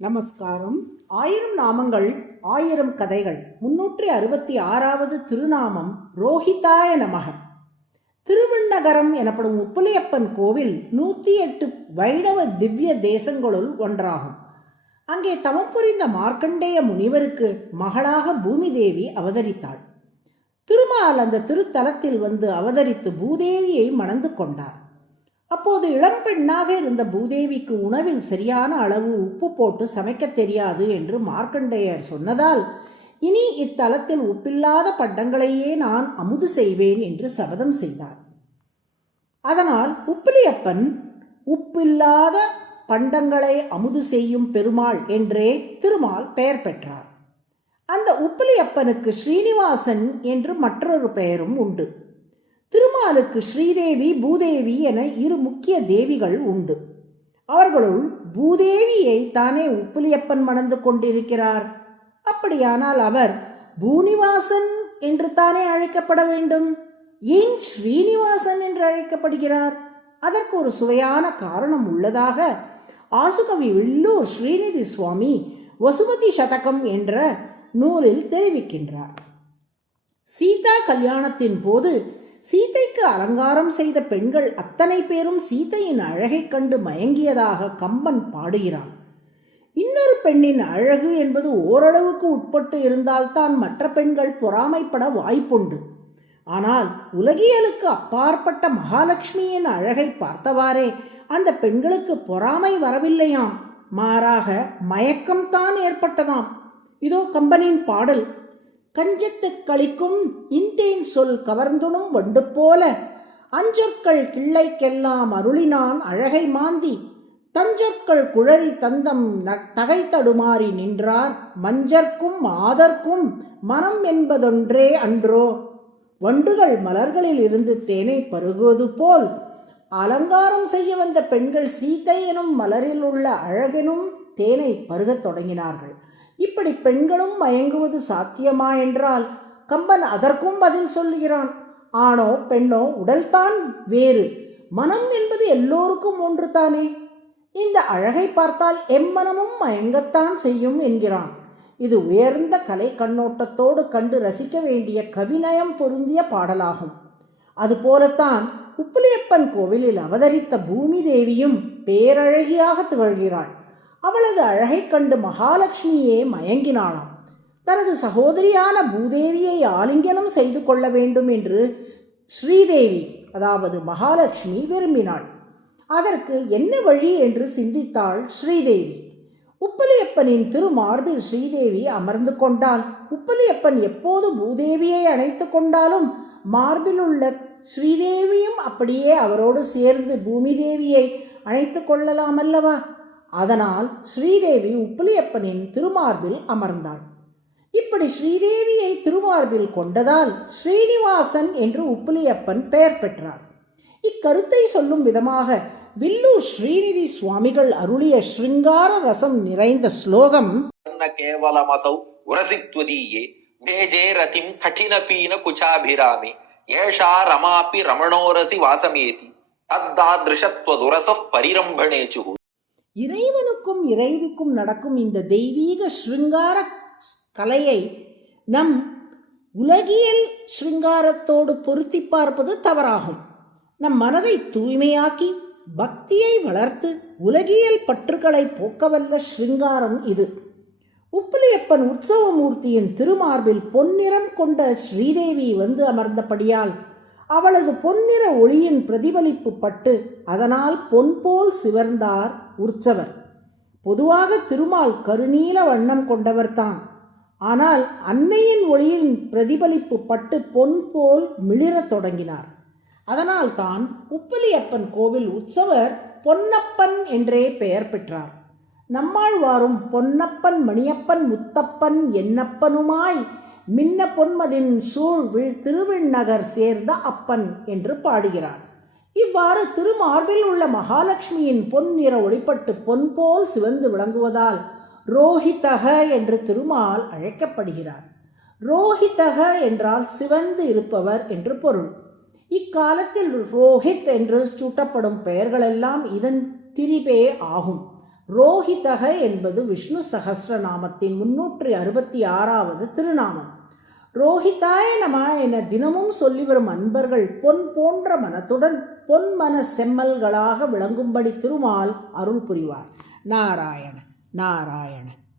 நமஸ்காரம். 1000 நாமங்கள் 1000 கதைகள் 366வது திருநாமம் ரோஹிதாய நமக. திருவிண்ணகரம் எனப்படும் உப்பிலியப்பன் கோவில் 108 வைணவ திவ்ய தேசங்களுள் ஒன்றாகும். அங்கே தவம் புரிந்த மார்க்கண்டேய முனிவருக்கு மகளாக பூமி தேவி அவதரித்தாள். திருமால் அந்த திருத்தலத்தில் வந்து அவதரித்து பூதேவியை மணந்து கொண்டார். அப்போது இளம் பெண்ணாக இருந்த பூதேவிக்கு உணவில் சரியான அளவு உப்பு போட்டு சமைக்க தெரியாது என்று மார்க்கண்டேயர் சொன்னதால், இனி இத்தலத்தில் உப்பில்லாத பண்டங்களையே நான் அமுது செய்வேன் என்று சபதம் செய்தார். அதனால் உப்பிலியப்பன் உப்பில்லாத பண்டங்களை அமுது செய்யும் பெருமாள் என்றே திருமால் பெயர் பெற்றார். அந்த உப்பிலியப்பனுக்கு ஸ்ரீனிவாசன் என்று மற்றொரு பெயரும் உண்டு. திருமாலுக்கு ஸ்ரீதேவி பூதேவி என 2 முக்கிய தேவிகள் உண்டு. அவர்களுள் பூதேவியை தானே உப்பிலியப்பன் மணந்து கொண்டிருக்கிறார். அப்படியானால் அவர் பூனிவாசன் என்று தானே அழைக்கப்பட வேண்டும். ஏன் ஸ்ரீனிவாசன் என்று அழைக்கப்படுகிறார்? அதற்கு ஒரு சுவையான காரணம் உள்ளதாக ஆசுகவி வில்லூர் ஸ்ரீநிதி சுவாமி வசுமதி சதகம் என்ற நூலில் தெரிவிக்கின்றார். சீதா கல்யாணத்தின் போது சீதைக்கு அலங்காரம் செய்த பெண்கள் அத்தனை பேரும் சீதையின் அழகை கண்டு மயங்கியதாக கம்பன் பாடுகிறான். இன்னொரு பெண்ணின் அழகு என்பது ஓரளவுக்கு உட்பட்டு இருந்தால்தான் மற்ற பெண்கள் பொறாமைப்பட வாய்ப்புண்டு. ஆனால் உலகியலுக்கு அப்பாற்பட்ட மகாலட்சுமியின் அழகை பார்த்தவாறே அந்த பெண்களுக்கு பொறாமை வரவில்லையாம், மாறாக மயக்கம்தான் ஏற்பட்டதாம். இதோ கம்பனின் பாடல். கஞ்சத்து களிக்கும் இந்தேன் சொல் கவர்ந்துணும் வண்டு போல அஞ்சொற்கள் கிள்ளைக்கெல்லாம் அருளினான் அழகை மாந்தி தஞ்சொற்கள் குழறி தந்தம் தகை தடுமாறி நின்றார் மஞ்சர்க்கும் மாதர்க்கும் மனம் என்பதொன்றே அன்றோ. வண்டுகள் மலர்களில் இருந்து தேனை பருகுவது போல் அலங்காரம் செய்ய வந்த பெண்கள் சீதை எனும் மலரில் உள்ள அழகெனும் தேனை பருகத் தொடங்கினார்கள். இப்படி பெண்களும் மயங்குவது சாத்தியமா என்றால் கம்பன் அதற்கும் பதில் சொல்லுகிறான். ஆணோ பெண்ணோ உடல்தான் வேறு, மனம் என்பது எல்லோருக்கும் ஒன்று தானே. இந்த அழகை பார்த்தால் எம்மனமும் மயங்கத்தான் செய்யும் என்கிறான். இது உயர்ந்த கலை கண்ணோட்டத்தோடு கண்டு ரசிக்க வேண்டிய கவிநயம் பொருந்திய பாடலாகும். அதுபோலத்தான் உப்பிலியப்பன் கோவிலில் அவதரித்த பூமி தேவியும் பேரழகியாக திகழ்கிறாள். அவளது அழகை கண்டு மகாலட்சுமியே மயங்கினாளாம். தனது சகோதரியான பூதேவியை ஆலிங்கனம் செய்து கொள்ள வேண்டும் என்று ஸ்ரீதேவி, அதாவது மகாலட்சுமி விரும்பினாள். அதற்கு என்ன வழி என்று சிந்தித்தாள் ஸ்ரீதேவி. உப்பிலியப்பனின் திருமார்பில் ஸ்ரீதேவி அமர்ந்து கொண்டாள். உப்பிலியப்பன் எப்போது பூதேவியை அணைத்து கொண்டாலும் மார்பில் உள்ள ஸ்ரீதேவியும் அப்படியே அவரோடு சேர்ந்து பூமி தேவியை அணைத்து கொள்ளலாம் அல்லவா? அதனால் ஸ்ரீதேவி உப்பிலியப்பனின் திருமார்பில் அமர்ந்தாள். இப்படி ஸ்ரீதேவியை திருமார்பில் கொண்டதால் ஸ்ரீனிவாசன் என்று உப்பிலியப்பன் பெயர் பெற்றார். இக்கருத்தை சொல்லும் விதமாக வில்லூர் ஸ்ரீநிதி சுவாமிகள் அருளிய ஸ்ருங்கார ரசம் நிறைந்த ஸ்லோகம் கேவலமசௌ உரசித்வதீயே பேஜே ரதிம் கடினபீன குச்சாபிராமி ஏஷா ரமாபி ரமணோரசி வாசமேதி தத்தாத்ருஷத்வதுரசஃப் பரிரம்பணேச்சு. இறைவனுக்கும் இறைவிக்கும் நடக்கும் இந்த தெய்வீக ஸ்ருங்கார கலையை நம் உலகியல் ஸ்ருங்காரத்தோடு பொருத்தி பார்ப்பது தவறாகும். நம் மனதை தூய்மையாக்கி பக்தியை வளர்த்து உலகியல் பற்றுகளை போக்கவல்ல ஸ்ருங்காரம் இது. உப்பிலியப்பன் உற்சவமூர்த்தியின் திருமார்பில் பொன்னிறம் கொண்ட ஸ்ரீதேவி வந்து அமர்ந்தபடியால் அவளது பொன்னிற ஒளியின் பிரதிபலிப்பு பட்டு அதனால் பொன் போல் சிவர்ந்தார் உற்சவர். பொதுவாக திருமால் கருநீல வண்ணம் கொண்டவர்தான். ஆனால் அன்னையின் ஒளியின் பிரதிபலிப்பு பட்டு பொன் போல் மிளிரத் தொடங்கினார். அதனால் தான் உப்பிலியப்பன் கோவில் உற்சவர் பொன்னப்பன் என்றே பெயர் பெற்றார். நம்மாழ்வாரும் பொன்னப்பன் மணியப்பன் முத்தப்பன் என்னப்பனுமாய் மின்ன பொன்மதின் சூழ் திருவிண்ணகர் சேர்ந்த அப்பன் என்று பாடுகிறார். இவ்வாறு திருமார்பில் உள்ள மகாலட்சுமியின் பொன் நிற ஒளிப்பட்டு பொன் போல் சிவந்து விளங்குவதால் ரோஹிதக என்று திருமால் அழைக்கப்படுகிறார். ரோஹிதக என்றால் சிவந்து இருப்பவர் என்று பொருள். இக்காலத்தில் ரோஹித் என்று சூட்டப்படும் பெயர்களெல்லாம் இதன் திரிபே ஆகும். ரோஹிதக என்பது விஷ்ணு சகஸ்ரநாமத்தின் 366வது திருநாமம். ரோஹிதாய நம என தினமும் சொல்லி வரும் அன்பர்கள் பொன் போன்ற மனத்துடன் பொன்மன செம்மல்களாக விளங்கும்படி திருமால் அருள் புரிவார். நாராயண நாராயண.